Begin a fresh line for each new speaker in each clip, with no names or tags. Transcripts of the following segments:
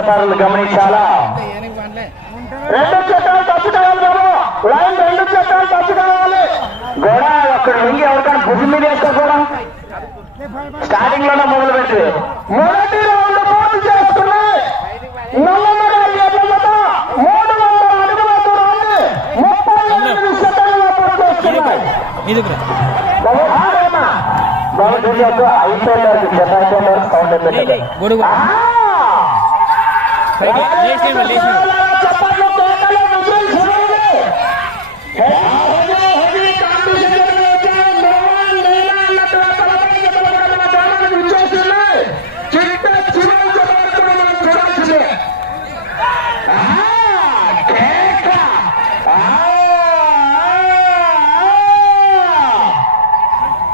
మత్స్యకారులు గమనించాలా? రెండు చట్టాలు టచ్ కావాలి బాబు. లైన్ రెండు చట్టాలు టచ్ కావాలి గోడ అక్కడ వంగి ఎవరికైనా భుజం మీద వేసుకోకూడదు స్టార్టింగ్లోనే మొదలు పెట్టి. మొదటి రౌండ్ పూర్తి
రా
బాబు, అయిపోయారు. సౌండ్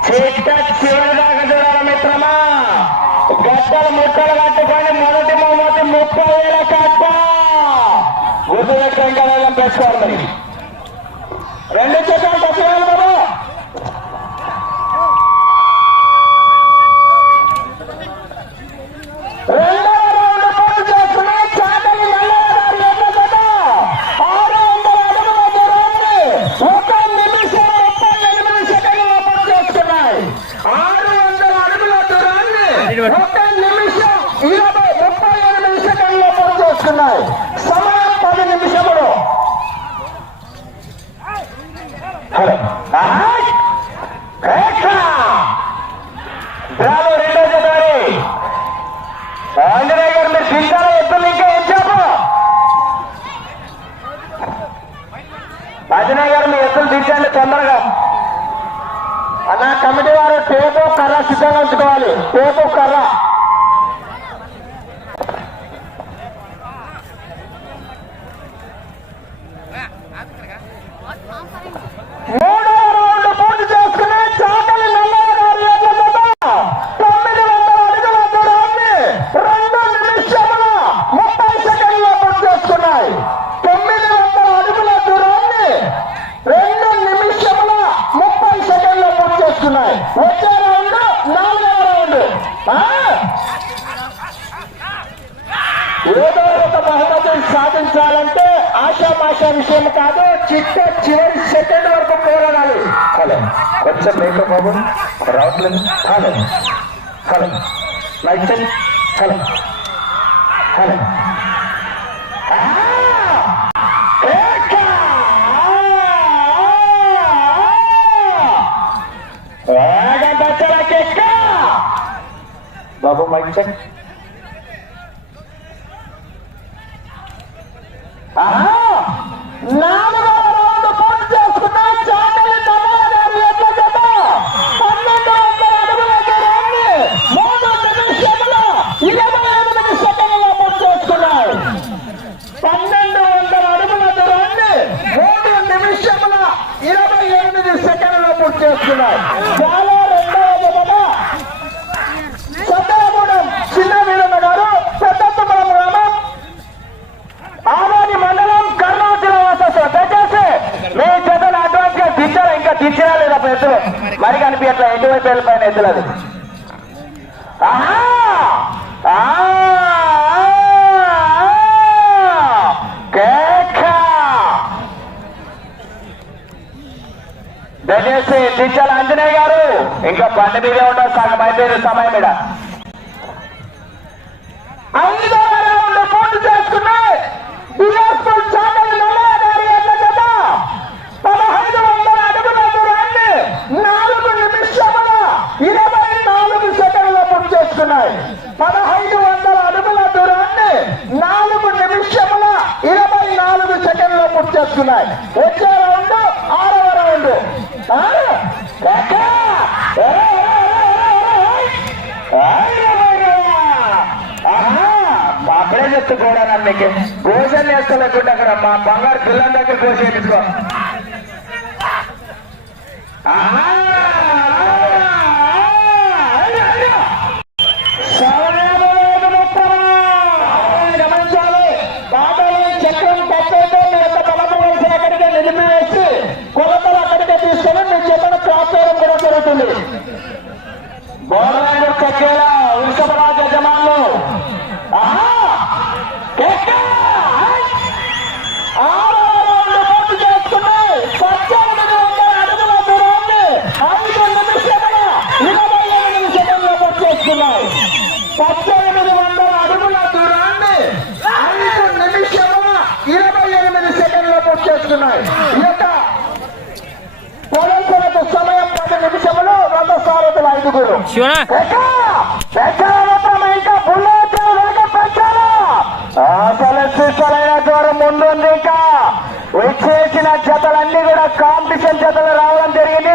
చిట్ట చివరి దాకా చూడాలి మిత్రమా గద్దలు ముక్కలు కట్టుకొని ఉపయోగకరంగా పెట్టుకోవాలి మరి రెండు చక్రాలు పట్టుకోవాలి బాబు రెండవ రౌండ్ పూర్తి చేసుకుని చాటలి నల్లగారి ఎడ్ల జత ఆరు వందల అడుగుల దూరాన్ని ఒక నిమిషం ముప్పై ఎనిమిది సెకండ్ల పూర్తి చేసుకున్నాయి ఆరు వందల అడుగుల దూరాన్ని ఒక నిమిషం ఇరవై ముప్పై ఎనిమిది సెకండ్ల పూర్తి చేసుకున్నాయి సమయం పది నిమిషములు హలో ఆయ్! రెండో జత ఆంజనేయ గారు మీరు ఎత్తులు ఇంకా ఏం చెప్పు ఆంజనేయ గారు మీ ఎత్తులు దించండి తొందరగా అన్న కమిటీ వారు టేపు కర్ర సిద్ధంగా ఉంచుకోవాలి టేపు కర్ర కొంచెం మేక బాబు రావట్లేదు hello hello light check. Hello hello ఆ! కేక! వేగ బచ్చల కేక! బాబు మైక్ చెక్ ఆహా! నాలుగవ పూర్తి చాలా రెండవ జత చిన్న వీరన్న గారు గ్రామం ఆదాని మండలం కర్నూలు జిల్లా వాసస్సు దయచేసి మీ జతలు అడ్వాన్స్గా ఇంకా దించరా లేదా ఎద్దులు మరి కనిపించట్లే ఎటువైపు వెళ్ళిపోయిన ఎద్దులది. దయచేసి ఆంజనేయ గారు. ఇంకా బండి మీదే ఉండవు సగం అయిపోయింది సమయం మీద ఐదవ రౌండ్ పూర్తి చేసుకున్నాయి బిఎస్ఎల్ చాకలి పదహైదు వందల అడుగుల దూరాన్ని నాలుగు నిమిషముల ఇరవై నాలుగు సెకండ్ల పూర్తి చేసుకున్నాయి. పదహైదు వందల అడుగుల దూరాన్ని నాలుగు నిమిషముల ఇరవై నాలుగు సెకండ్ల పూర్తి చేసుకున్నాయి. అప్పుడే చెప్తూ కూడా మీకు గోసలు వేసుకోలేకుండా అక్కడ మా బంగారు పిల్లల దగ్గర కోసి ఆహా! పద్దెనిమిది వందల అడుగుల దూరాన్ని ఐదు ఇరవై ఎనిమిది సెకండ్లో
పూర్తి
చేస్తున్నాయి ఇంకా ముందుంది ఇంకా. వచ్చేసిన జతలన్నీ కూడా కాంపిటీషన్ జతలు రావడం జరిగింది.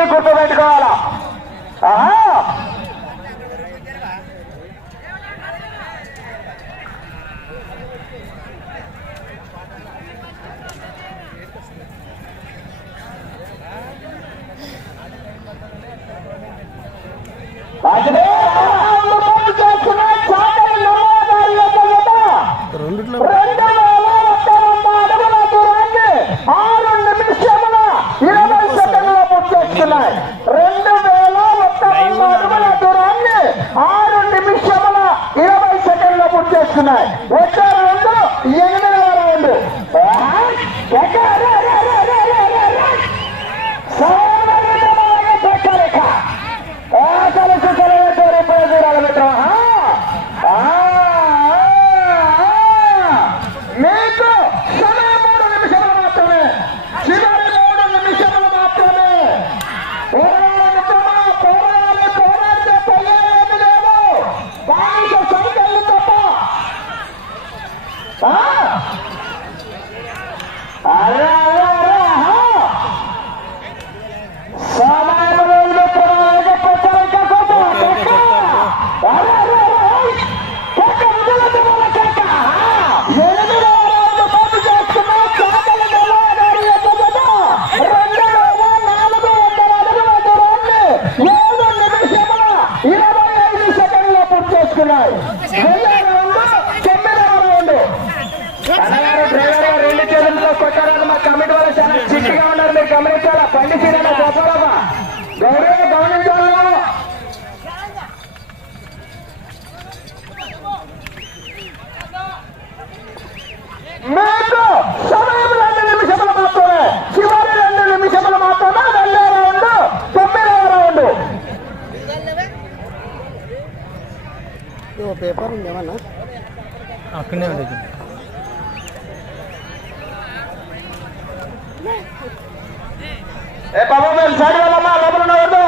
వ్యాపారం ఏమన్నా
అక్కడనే ఉండేది
ఏ బాబు మేము సైడ్ వాళ్ళమ్మా డబ్బులు ఉండవద్దు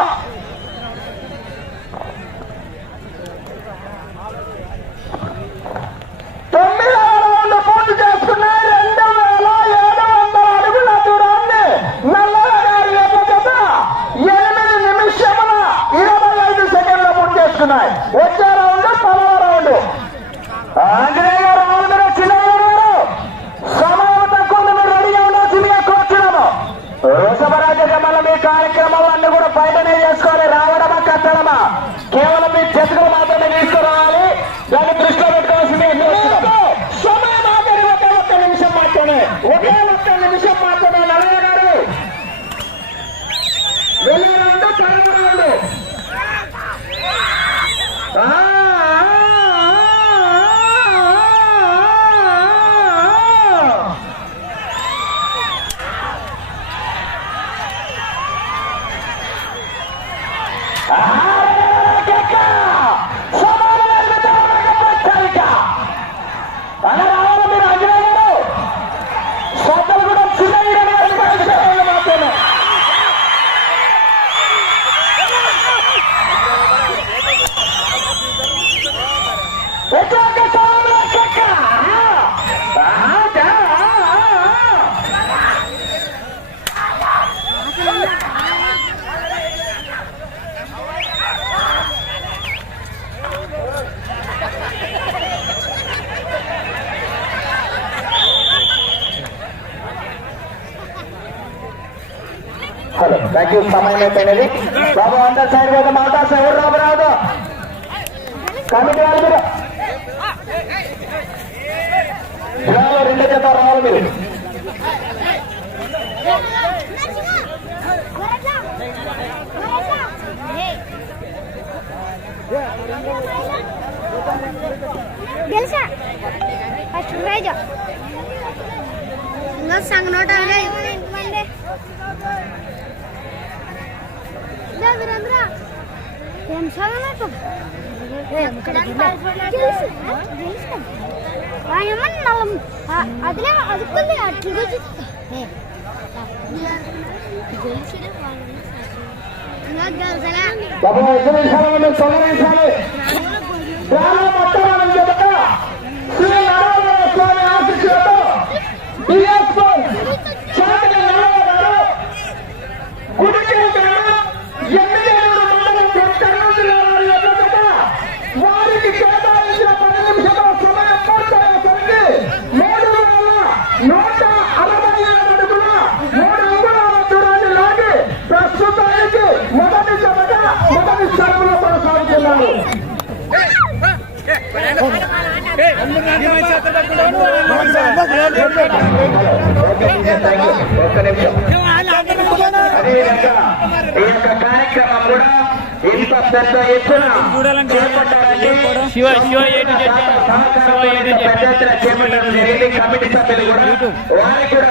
అసలు థ్యాంక్ యూ సమయం అయిపోయినది బాబు అందరు సైడ్ పోతే మాట్లాడుతా ఎవరు రాబు రాదు కమిటీ రెండు జత రావాలి మీరు.
తెలుసా ఇంకా సంగనోట जा वीरेंद्र हम सारा ना तो రాయమని నల్లం అదిలే అదుకుంది అట్లా
డెబ్బై ఐదు నిమిషాలు తొలగించాలి గ్రామం మొత్తం మనం చెప్తా శ్రీ నారాయణ స్వామి ఆశిస్సులతో డిఎస్ఓ ఒక్క నిమిషం అదేవిధంగా ఈ యొక్క కార్యక్రమం కూడా ఇంత పెద్ద ఎత్తున చేపట్టాలని పెద్ద ఎత్తున చేపట్టడం కమిటీ సభ్యులు కూడా వారికి కూడా